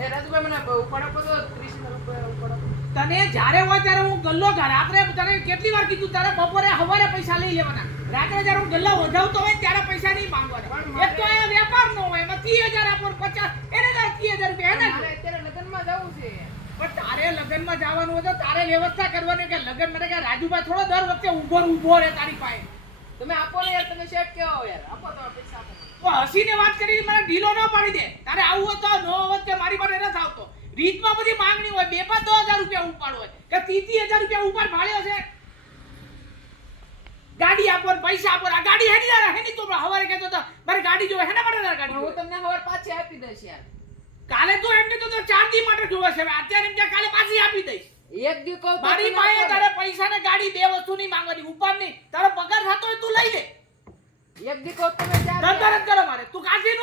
એ રાજુભાઈ મને ઉપાડો તો 30 રૂપિયા ઉપાડો. તને જ્યારે હોય ત્યારે હું ગલ્લો ઘર રાત્રે તને કેટલી વાર કીધું તારે બપોરે સવારે પૈસા લઈ લેવાના. રાત્રે જ્યારે હું ગલ્લા વધાવતો હોય ત્યારે પૈસા નહીં માંગવાના. એક તો આ વેપાર નો હોય એમાં 30,000 આપો 50 એને 30,000 રૂપિયા એને મારે અત્યારે લગ્નમાં જવું છે. પણ તારે લગ્નમાં જવાનું હોય તો તારે વ્યવસ્થા કરવાની કે લગ્ન મને કે રાજુભાઈ થોડો દર વખતે ઊભો રહે તારી પાસે. તમે આપો ને યાર, તમે શેઠ કેવા હો યાર, આપો તો પૈસા આપો. તો હસીને વાત કરી મને ઢીલો ન પાડી દે. તારે આવું હોય તો નો વખતે મારી પાસે ન આવતો. રીતમાં બધી માંગણી હોય 2,000 રૂપિયા ઉપાડ હોય કે 30,000 રૂપિયા ઉપાડ ભાળ્યો છે. ગાડી આપો ને પૈસા આપો. આ ગાડી હેડી ના હેડી તો હવારે કહેતો તો મારી ગાડી જોવે હેના માટે તારી ગાડી હું તમને હવે પાછી આપી દઈશ યાર. કાલે તો એમ કહેતો તો 4 દી માટે જોવે છે. અત્યારે એમ કે કાલે પાછી આપી દઈશ. એક દી કહું તો મારી તમે પાસે આપો તારે પૈસા ને ગાડી બે વસ્તુ નહીં માંગવાની. ઉપાડ નહીં. તારો પગાર થતો હોય તું લઈ લે. ને. એક દી કહું તમે ચાર ધંધા જ કરો મારે. તું કાઢી ન